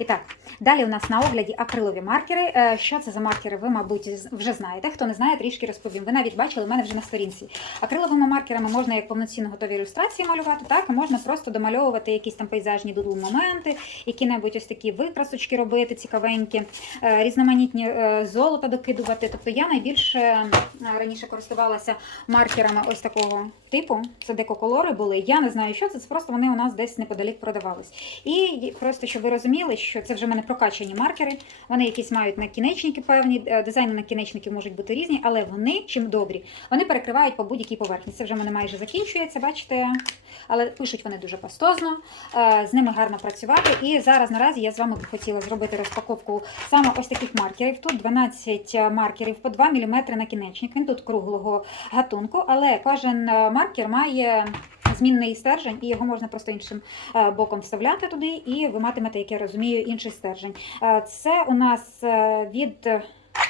І так, далі у нас на огляді акрилові маркери. Е, Що це за маркери? Ви, мабуть, вже знаєте. Хто не знає, трішки розповім. Ви навіть бачили у мене вже на сторінці. Акриловими маркерами можна як повноцінно готові ілюстрації малювати, так і можна просто домальовувати якісь там пейзажні дудл моменти, які-небудь ось такі викрасочки робити, цікавенькі, е, різноманітні е, золота докидувати. Тобто я найбільше раніше користувалася маркерами ось такого типу. Це декоколори були. Я не знаю, що це. Це просто вони у нас десь неподалік продавались. І просто щоб ви розуміли, що це вже мене прокачані маркери. Вони якісь мають накінечники певні, е, дизайни накінечників можуть бути різні, але вони чим добрі, вони перекривають по будь-якій поверхні. Це вже в мене майже закінчується, бачите. Але пишуть вони дуже пастозно, е, з ними гарно працювати. І зараз наразі я з вами хотіла зробити розпаковку саме ось таких маркерів. Тут 12 маркерів по 2 мм накінечник. Він тут круглого гатунку, але кожен е, маркер має змінний стержень, і його можна просто іншим е, боком вставляти туди, і ви матимете, як я розумію, інший стержень. Е, Це у нас е, від.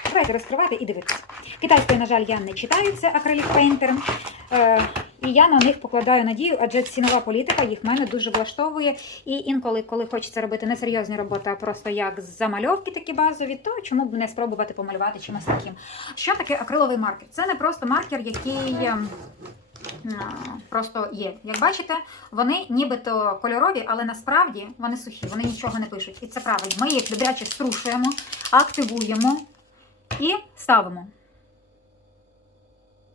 Давайте розкривати і дивитися. Китайської, на жаль, я не читаю, це Painter. Е, І я на них покладаю надію, адже цінова політика їх мене дуже влаштовує. І інколи, коли хочеться робити не серйозні роботи, а просто як замальовки такі базові, то чому б не спробувати помалювати чимось таким. Що таке акриловий маркер? Це не просто маркер, який. Просто є. Як бачите, вони нібито кольорові, але насправді вони сухі, вони нічого не пишуть. І це правильно. Ми їх добряче струшуємо, активуємо і ставимо.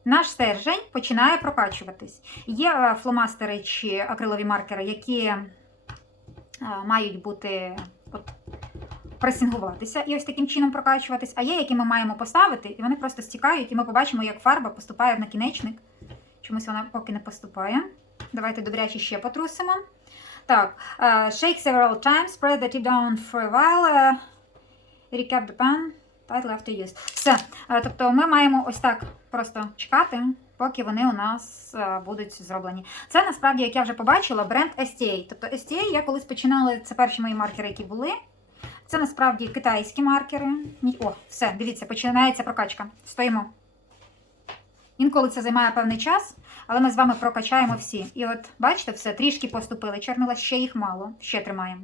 Наш стержень починає прокачуватись. Є е, фломастери чи акрилові маркери, які е, мають бути от, пресингуватися і ось таким чином прокачуватись. А є, які ми маємо поставити, і вони просто стікають, і ми побачимо, як фарба поступає в накінечник. Чомусь вона поки не поступає. Давайте добряче ще потрусимо. Так, е, shake several times, spread the tip down for a while, е, recap the pan, title after use. Все. Е, Тобто ми маємо ось так просто чекати, поки вони у нас е, будуть зроблені. Це насправді, як я вже побачила, бренд STA. Тобто STA я колись починала, це перші мої маркери, які були. Це насправді китайські маркери. О, все, дивіться, починається прокачка. Стоїмо. Інколи це займає певний час, але ми з вами прокачаємо всі. І от, бачите, все, трішки поступили, чорнила, ще їх мало, ще тримаємо.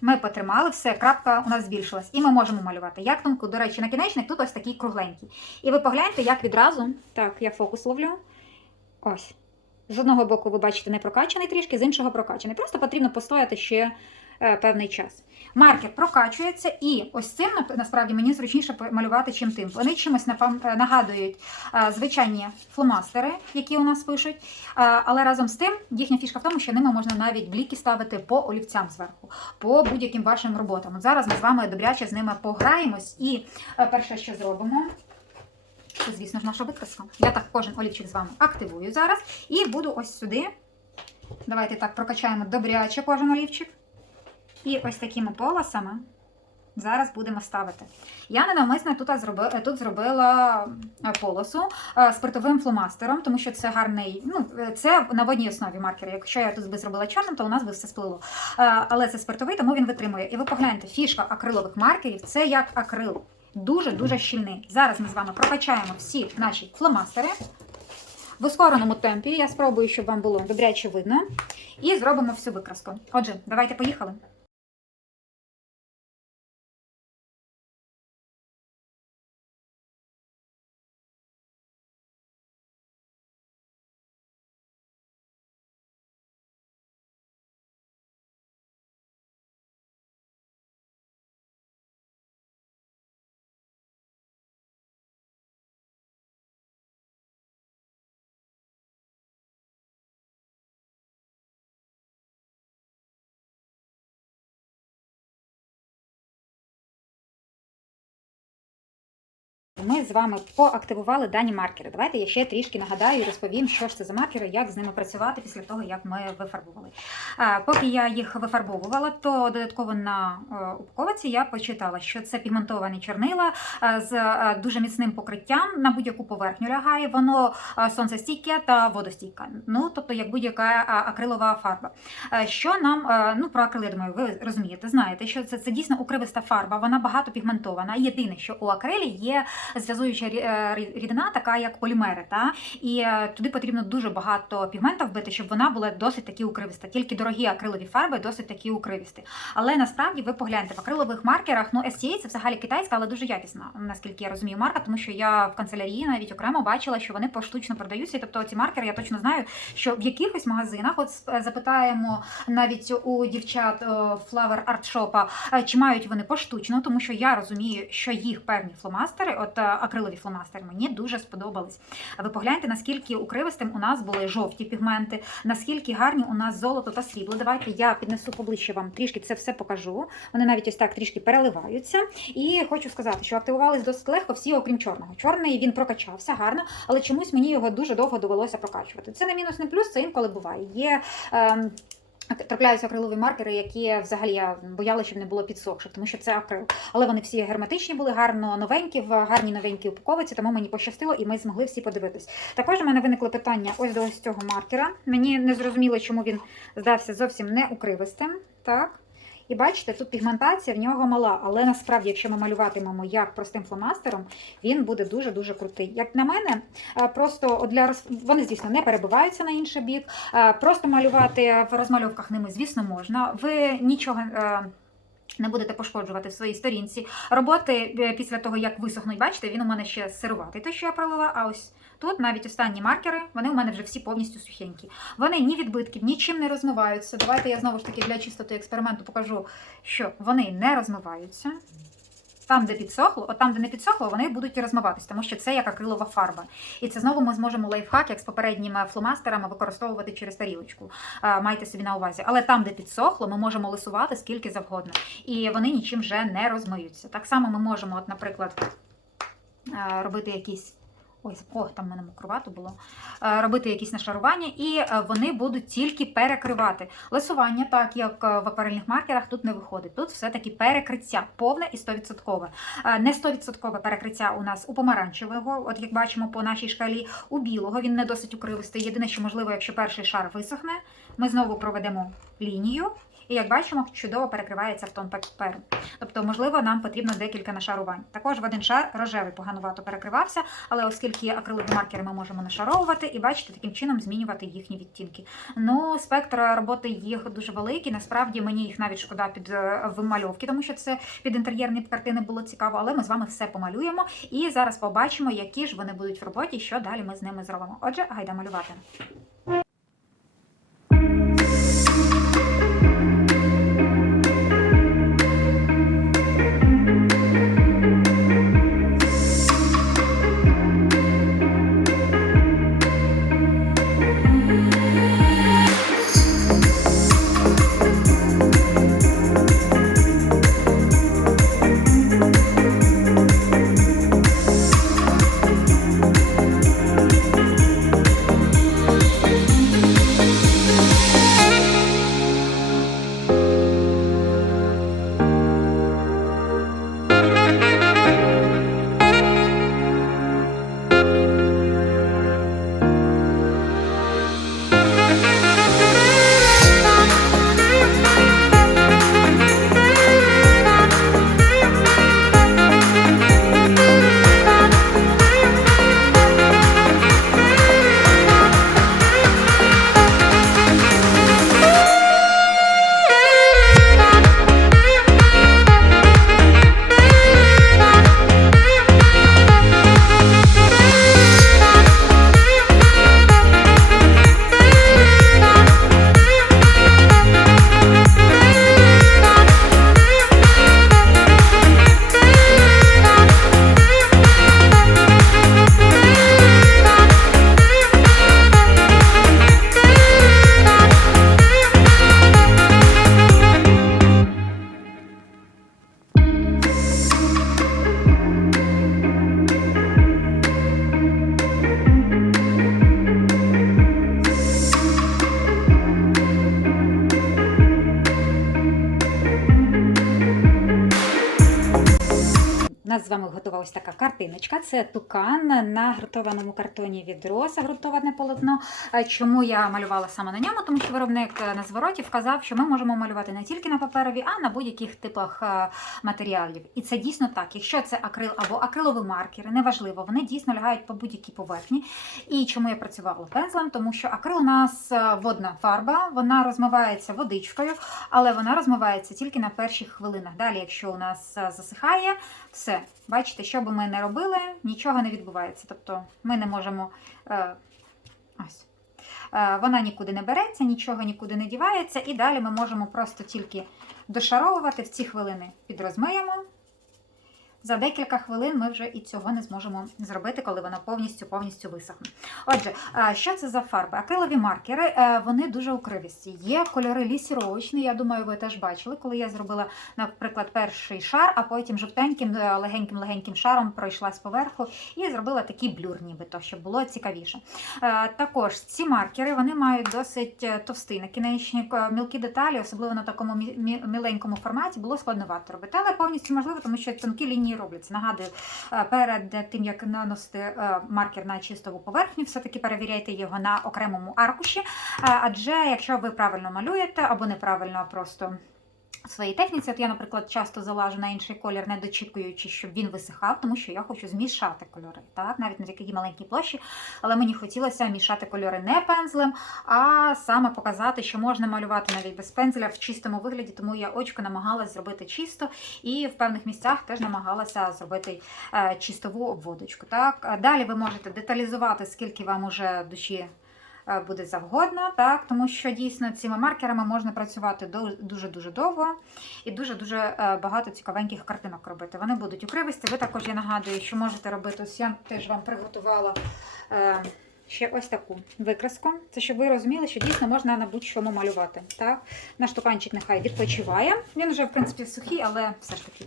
Ми потримали, все, крапка у нас збільшилась. І ми можемо малювати. Як тонку, до речі, накінечник тут ось такий кругленький. І ви погляньте, як відразу. Так, я фокус ловлю. Ось. З одного боку, ви бачите, не прокачаний трішки, з іншого прокачаний. Просто потрібно постояти ще певний час. Маркер прокачується, і ось цим насправді мені зручніше малювати, чим тим. Вони чимось е, нагадують е, звичайні фломастери, які у нас пишуть. Е, Але разом з тим їхня фішка в тому, що ними можна навіть бліки ставити по олівцям зверху, по будь-яким вашим роботам. От зараз ми з вами добряче з ними пограємось. І е, перше, що зробимо. Це, звісно ж, наша викраска. Я так кожен олівчик з вами активую зараз. І буду ось сюди. Давайте так прокачаємо добряче кожен олівчик. І ось такими полосами зараз будемо ставити. Я ненавмисно тут, зроби, тут зробила е, полосу е, спиртовим фломастером, тому що це гарний. Ну, е, це на водній основі маркер. Якщо я тут би зробила чорним, то у нас би все сплило. Е, Але це спиртовий, тому він витримує. І ви погляньте, фішка акрилових маркерів це як акрил. Дуже-дуже щільний. Зараз ми з вами прокачаємо всі наші фломастери. В ускореному темпі я спробую, щоб вам було добряче видно. І зробимо всю викраску. Отже, давайте поїхали. Ми з вами поактивували дані маркери. Давайте я ще трішки нагадаю і розповім, що ж це за маркери, як з ними працювати після того, як ми вифарбували. Поки я їх вифарбовувала, то додатково на е, упаковці я почитала, що це пігментовані чорнила е, з е, дуже міцним покриттям на будь-яку поверхню лягає. Воно сонцестійке та водостійке. Ну, тобто, як будь-яка акрилова фарба. Що нам ну про акрил, я думаю, ви розумієте, знаєте, що це, це дійсно укривиста фарба, вона багато пігментована. Єдине, що у акрилі є зв'язуюча е, рідина, така як полімери. Та? І е, туди потрібно дуже багато пігмента вбити, щоб вона була досить таки укривиста. Тільки дорогі акрилові фарби досить такі укривісті. Але насправді ви погляньте в акрилових маркерах. Ну, SCA це взагалі китайська, але дуже якісна, наскільки я розумію, марка, тому що я в канцелярії навіть окремо бачила, що вони поштучно продаються. Тобто ці маркери я точно знаю, що в якихось магазинах, от е, запитаємо навіть у дівчат Flower Art Shop, чи мають вони поштучно, тому що я розумію, що їх певні фломастери, от е, акрилові фломастери, мені дуже сподобались. Ви погляньте, наскільки укривистим у нас були жовті пігменти, наскільки гарні у нас золото та срібло. Давайте я піднесу поближче вам трішки це все покажу. Вони навіть ось так трішки переливаються. І хочу сказати, що активувались досить легко всі, окрім чорного. Чорний він прокачався гарно, але чомусь мені його дуже довго довелося прокачувати. Це не мінус, не плюс, це інколи буває. Є. ем, Трапляються акрилові маркери, які взагалі я боялася, щоб не було підсохших, тому що це акрил. Але вони всі герметичні були, гарно новенькі, в гарній новенькій упаковці, тому мені пощастило і ми змогли всі подивитись. Також у мене виникли питання ось до ось цього маркера. Мені не зрозуміло, чому він здався зовсім не укривистим. Так. І бачите, тут пігментація в нього мала, але насправді, якщо ми малюватимемо як простим фломастером, він буде дуже-дуже крутий. Як на мене, е, просто для роз... вони, звісно, не перебиваються на інший бік. Е, Просто малювати в розмальовках ними, звісно, можна. Ви нічого. е, Не будете пошкоджувати в своїй сторінці. Роботи після того, як висохнуть, бачите, він у мене ще сируватий, те, що я пролила. А ось тут навіть останні маркери, вони у мене вже всі повністю сухенькі. Вони ні відбитків, нічим не розмиваються. Давайте я знову ж таки для чистоти експерименту покажу, що вони не розмиваються. Там, де підсохло, от там, де не підсохло, вони будуть розмиватися, тому що це як акрилова фарба. І це знову ми зможемо лайфхак, як з попередніми фломастерами, використовувати через тарілочку. Майте собі на увазі. Але там, де підсохло, ми можемо лисувати скільки завгодно. І вони нічим вже не розмиються. Так само ми можемо, от, наприклад, робити якісь. Ой, о, там в мене мокрувато було. Е, Робити якісь нашарування, і е, вони будуть тільки перекривати. Лисування, так як е, в акварельних маркерах, тут не виходить. Тут все-таки перекриття повне і 100%. Е, Не 100% перекриття у нас у помаранчевого, от як бачимо по нашій шкалі, у білого він не досить укривистий. Єдине, що можливо, якщо перший шар висохне, ми знову проведемо лінію. І як бачимо, чудово перекривається в тон паперу. Тобто, можливо, нам потрібно декілька нашарувань. Також в один шар рожевий поганувато перекривався, але оскільки акрилові маркери ми можемо нашаровувати і бачите, таким чином змінювати їхні відтінки. Ну, спектр роботи їх дуже великий. Насправді мені їх навіть шкода під е, вимальовки, тому що це під інтер'єрні картини було цікаво. Але ми з вами все помалюємо і зараз побачимо, які ж вони будуть в роботі, що далі ми з ними зробимо. Отже, гайда малювати. Ось така картиночка. Це тукан на грунтованому картоні від Роса, грунтоване полотно. Е, Чому я малювала саме на ньому? Тому що виробник е, на звороті вказав, що ми можемо малювати не тільки на паперові, а на будь-яких типах е, матеріалів. І це дійсно так. Якщо це акрил або акрилові маркери, неважливо, вони дійсно лягають по будь-якій поверхні. І чому я працювала пензлем? Тому що акрил у нас водна фарба, вона розмивається водичкою, але вона розмивається тільки на перших хвилинах. Далі, якщо у нас засихає, все. Бачите, що би ми не робили, нічого не відбувається. Тобто ми не можемо. Е, ось. Е, Вона нікуди не береться, нічого нікуди не дівається, і далі ми можемо просто тільки дошаровувати в ці хвилини. Підрозмиємо. За декілька хвилин ми вже і цього не зможемо зробити, коли вона повністю повністю висохне. Отже, е, що це за фарби? Акрилові маркери, е, вони дуже укривисті. Є кольори лісіровочні, я думаю, ви теж бачили, коли я зробила, наприклад, перший шар, а потім жовтеньким, легеньким-легеньким шаром пройшлась поверху і зробила такі блюр, нібито, щоб було цікавіше. Е, Також ці маркери вони мають досить товстий накінечник, е, мілкі деталі, особливо на такому мі- мі- міленькому форматі, було складновато робити, але повністю можливо, тому що тонкі лінії робляться. Нагадую, е, перед тим як наносити е, маркер на чистову поверхню, все-таки перевіряйте його на окремому аркуші. Е, Адже якщо ви правильно малюєте або неправильно просто. В своїй техніці, от я, наприклад, часто залажу на інший колір, не дочікуючи, щоб він висихав, тому що я хочу змішати кольори, так, навіть на такій маленькій площі. Але мені хотілося мішати кольори не пензлем, а саме показати, що можна малювати навіть без пензеля в чистому вигляді, тому я очко намагалась зробити чисто і в певних місцях теж намагалася зробити е, чистову обводочку. Так? Далі ви можете деталізувати, скільки вам уже душі е, буде завгодно, так? тому що дійсно цими маркерами можна працювати дуже-дуже довго і дуже-дуже е, багато цікавеньких картинок робити. Вони будуть укривисті. Ви також я нагадую, що можете робити. Ось я теж вам приготувала. Ще ось таку викраску. Це щоб ви розуміли, що дійсно можна на будь-чому малювати. Так? Наш туканчик нехай відпочиває. Він вже, в принципі, сухий, але все ж таки.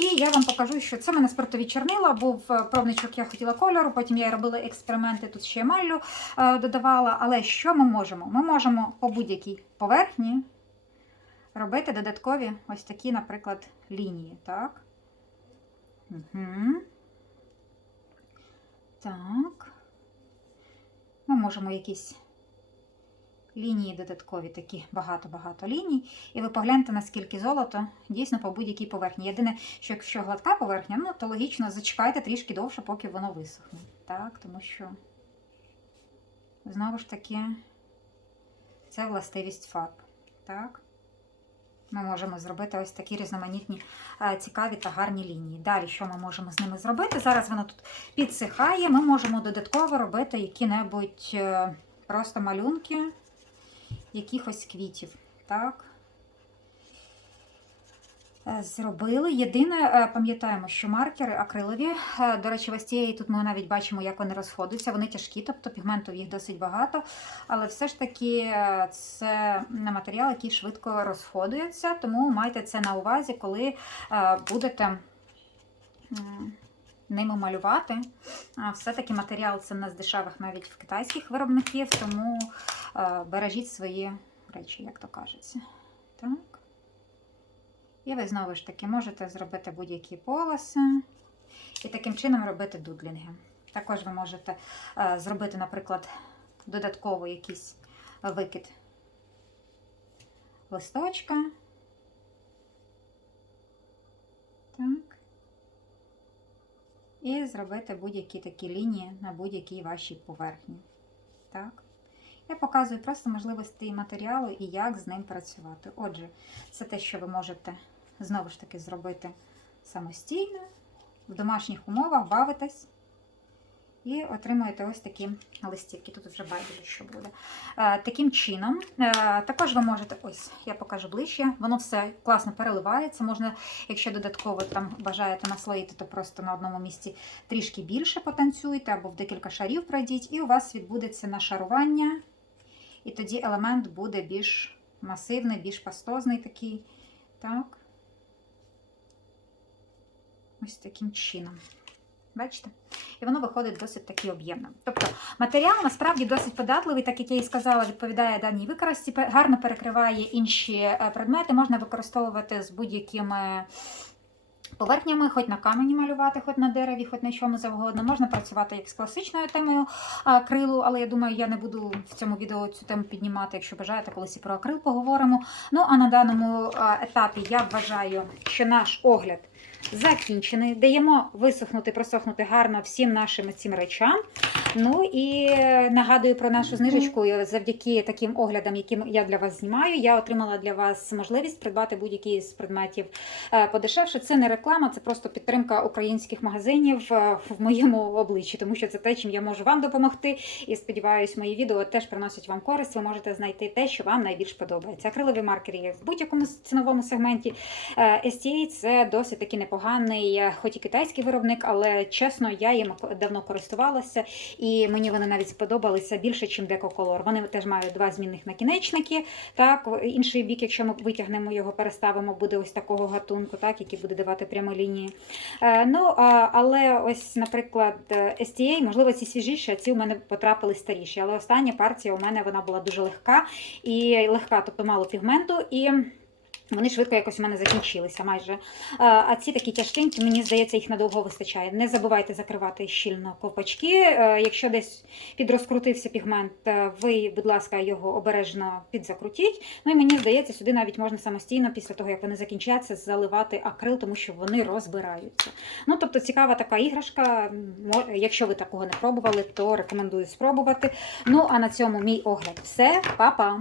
І я вам покажу, що це в мене спиртові чорнила, був е, пробничок, я хотіла кольору, потім я робила експерименти, тут ще емаллю е, додавала. Але що ми можемо? Ми можемо по будь-якій поверхні робити додаткові ось такі, наприклад, лінії. Так. Угу. Так. Ми можемо якісь лінії додаткові, такі багато-багато ліній. І ви погляньте, наскільки золото дійсно по будь-якій поверхні. Єдине, що якщо гладка поверхня, ну то логічно зачекайте трішки довше, поки воно висохне. Так, тому що знову ж таки це властивість фарб. Так. Ми можемо зробити ось такі різноманітні е, цікаві та гарні лінії. Далі, що ми можемо з ними зробити? Зараз воно тут підсихає. Ми можемо додатково робити які-небудь е, просто малюнки якихось квітів. Так. Е, Зробили. Єдине, е, пам'ятаємо, що маркери акрилові. е, До речі, ось цієї тут ми навіть бачимо, як вони розходяться. Вони тяжкі, тобто пігменту їх досить багато. Але все ж таки це матеріал, який швидко розходується, тому майте це на увазі, коли будете ними малювати. Все-таки матеріал це не з дешевих навіть в китайських виробників, тому бережіть свої речі, як то кажеться. Так. І ви знову ж таки можете зробити будь-які полоси і таким чином робити дудлінги. Також ви можете е, зробити, наприклад, додатково якийсь викид листочка. Так. І зробити будь-які такі лінії на будь-якій вашій поверхні. Так. Я показую просто можливості матеріалу і як з ним працювати. Отже, це те, що ви можете знову ж таки зробити самостійно, в домашніх умовах бавитесь і отримуєте ось такі листівки. Тут вже байдуже, що буде. Е, Таким чином, е, також ви можете, ось я покажу ближче, воно все класно переливається. Можна, якщо додатково там бажаєте наслоїти, то просто на одному місці трішки більше потанцюйте або в декілька шарів пройдіть, і у вас відбудеться нашарування. І тоді елемент буде більш масивний, більш пастозний такий. Так. Ось таким чином. Бачите? І воно виходить досить таки об'ємним. Тобто матеріал насправді досить податливий, так як я і сказала, відповідає даній використі, гарно перекриває інші е, предмети, можна використовувати з будь-якими Поверхнями, хоч на камені малювати, хоч на дереві, хоч на чому завгодно. Можна працювати як з класичною темою акрилу, але я думаю, я не буду в цьому відео цю тему піднімати. Якщо бажаєте, колись і про акрил поговоримо. Ну а на даному етапі я вважаю, що наш огляд закінчений. Даємо висохнути, просохнути гарно всім нашим цим речам. Ну і е, нагадую про нашу знижечку. Завдяки таким оглядам, яким я для вас знімаю, я отримала для вас можливість придбати будь-який з предметів е, подешевше. Це не реклама, це просто підтримка українських магазинів е, в моєму обличчі, тому що це те, чим я можу вам допомогти. І сподіваюсь, мої відео теж приносять вам користь. Ви можете знайти те, що вам найбільш подобається. Акрилові маркери є в будь-якому ціновому сегменті. STA – це досить таки непоганий, хоч і китайський виробник, але чесно, я їм давно користувалася, і мені вони навіть сподобалися більше, ніж Decocolor. Вони теж мають два змінних накінечники. Так, інший бік, якщо ми витягнемо його, переставимо, буде ось такого гатунку, так, який буде давати прямі лінії. Е, ну, але ось, наприклад, STA, можливо, ці свіжіші, а ці у мене потрапили старіші. Але остання партія у мене вона була дуже легка і легка, тобто мало пігменту. І вони швидко якось у мене закінчилися майже. А ці такі тяжкенькі, мені здається, їх надовго вистачає. Не забувайте закривати щільно ковпачки. Е, Якщо десь підрозкрутився пігмент, е, ви, будь ласка, його обережно підзакрутіть. Ну і мені здається, сюди навіть можна самостійно, після того, як вони закінчаться, заливати акрил, тому що вони розбираються. Ну, тобто цікава така іграшка. Якщо ви такого не пробували, то рекомендую спробувати. Ну, а на цьому мій огляд все. Па-па!